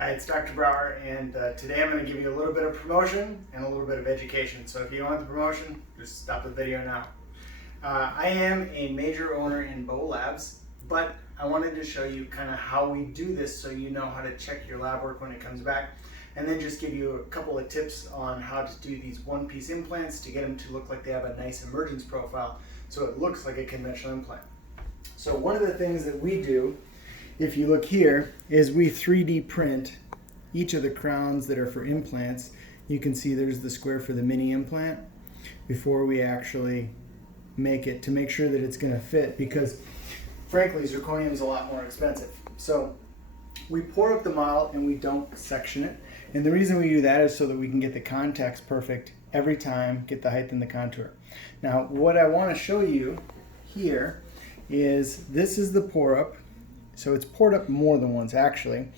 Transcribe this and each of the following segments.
Hi, it's Dr. Brower, and today I'm going to give you a little bit of promotion and a little bit of education. So if you want the promotion, just stop the video now. I am a major owner in Bow Labs, but I wanted to show you kind of how we do this so you know how to check your lab work when it comes back, and then just give you a couple of tips on how to do these one-piece implants to get them to look like they have a nice emergence profile so it looks like a conventional implant. So one of the things that we do, if you look here, is we 3D print each of the crowns that are for implants. You can see there's the square for the mini implant before we actually make it, to make sure that it's going to fit, because frankly zirconium is a lot more expensive. So we pour up the model and we don't section it, and the reason we do that is so that we can get the contacts perfect every time, get the height and the contour. Now what I want to show you here is this is the pour up. So it's poured up more than once actually,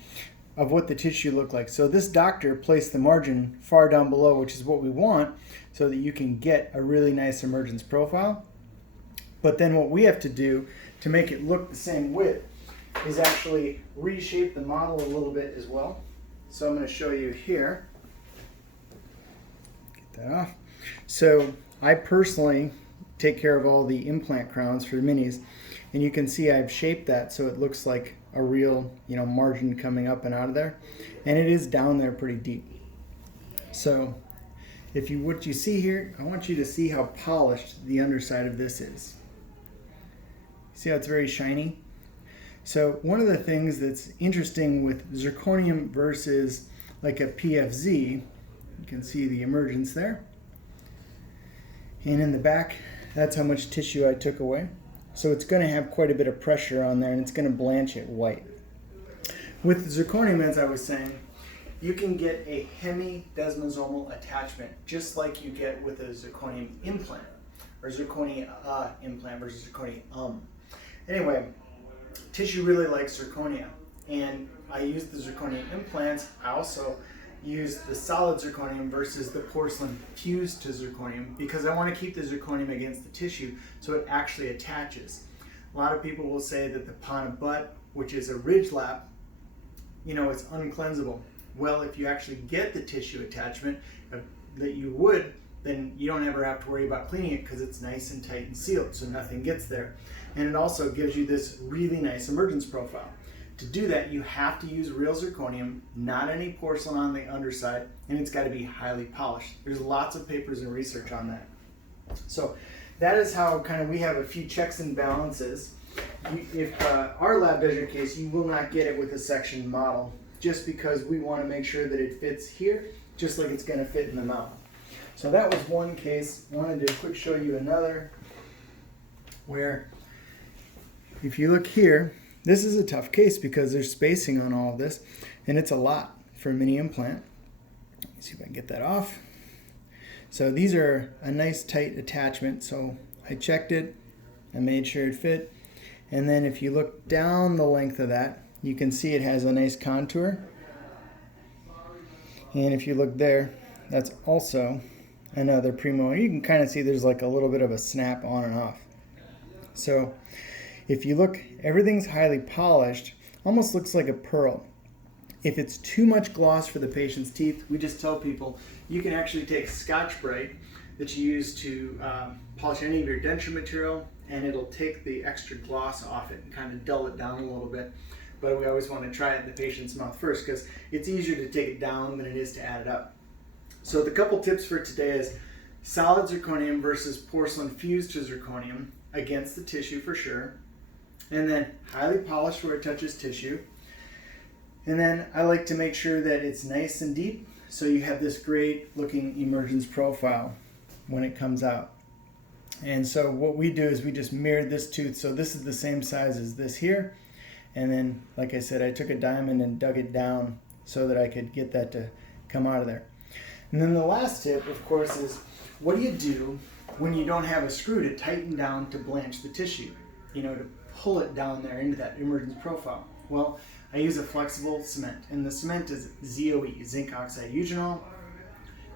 of what the tissue looked like. So this doctor placed the margin far down below, which is what we want, so that you can get a really nice emergence profile. But then what we have to do to make it look the same width is actually reshape the model a little bit as well. So I'm going to show you here. Get that off. So I personally take care of all the implant crowns for minis. And you can see I've shaped that so it looks like a real, margin coming up and out of there. And it is down there pretty deep. So what you see here, I want you to see how polished the underside of this is. See how it's very shiny? So one of the things that's interesting with zirconium versus like a PFZ, you can see the emergence there. And in the back, that's how much tissue I took away. So it's going to have quite a bit of pressure on there, and it's going to blanch it white. With zirconium, as I was saying, you can get a hemidesmosomal attachment, just like you get with a zirconium implant, or zirconia implant versus zirconium. Anyway, tissue really likes zirconia, and I use the zirconium implants. I also use the solid zirconium versus the porcelain fused to zirconium, because I want to keep the zirconium against the tissue so it actually attaches. A lot of people will say that the pana butt, which is a ridge lap, it's uncleansable. Well, if you actually get the tissue attachment that you would, then you don't ever have to worry about cleaning it, because it's nice and tight and sealed, so nothing gets there. And it also gives you this really nice emergence profile. To do that, you have to use real zirconium, not any porcelain on the underside, and it's got to be highly polished. There's lots of papers and research on that. So that is how we have a few checks and balances. If our lab does your case, you will not get it with a sectioned model, just because we want to make sure that it fits here, just like it's going to fit in the mouth. So that was one case. I wanted to quick show you another, where if you look here, this is a tough case because there's spacing on all of this, and it's a lot for a mini implant. Let's see if I can get that off. So these are a nice tight attachment. So I checked it, I made sure it fit, and then if you look down the length of that, you can see it has a nice contour. And if you look there, that's also another premolar. You can kind of see there's like a little bit of a snap on and off. So if you look, everything's highly polished, almost looks like a pearl. If it's too much gloss for the patient's teeth, we just tell people you can actually take Scotch-Brite that you use to polish any of your denture material, and it'll take the extra gloss off it and kind of dull it down a little bit. But we always want to try it in the patient's mouth first, because it's easier to take it down than it is to add it up. So the couple tips for today is solid zirconium versus porcelain fused to zirconium against the tissue for sure. And then highly polished where it touches tissue. And then I like to make sure that it's nice and deep, so you have this great looking emergence profile when it comes out. And so what we do is we just mirrored this tooth. So this is the same size as this here. And then, like I said, I took a diamond and dug it down so that I could get that to come out of there. And then the last tip, of course, is what do you do when you don't have a screw to tighten down to blanch the tissue, to pull it down there into that emergence profile? Well, I use a flexible cement, and the cement is ZOE, zinc oxide eugenol.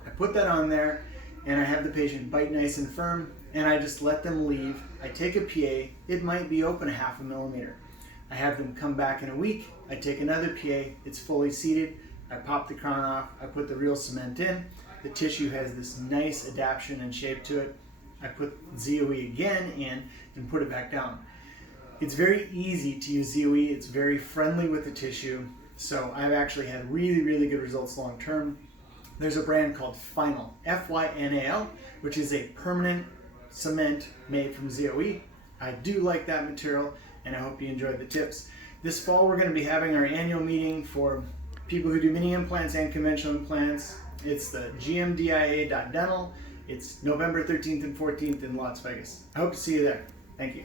I put that on there, and I have the patient bite nice and firm, and I just let them leave. I take a PA, it might be open 0.5 millimeter. I have them come back in a week. I take another PA, it's fully seated. I pop the crown off, I put the real cement in. The tissue has this nice adaptation and shape to it. I put ZOE again in and put it back down. It's very easy to use ZOE. It's very friendly with the tissue. So I've actually had really, really good results long term. There's a brand called Final, F-Y-N-A-L, which is a permanent cement made from ZOE. I do like that material, and I hope you enjoyed the tips. This fall we're going to be having our annual meeting for people who do mini implants and conventional implants. It's the gmdia.dental. It's November 13th and 14th in Las Vegas. I hope to see you there. Thank you.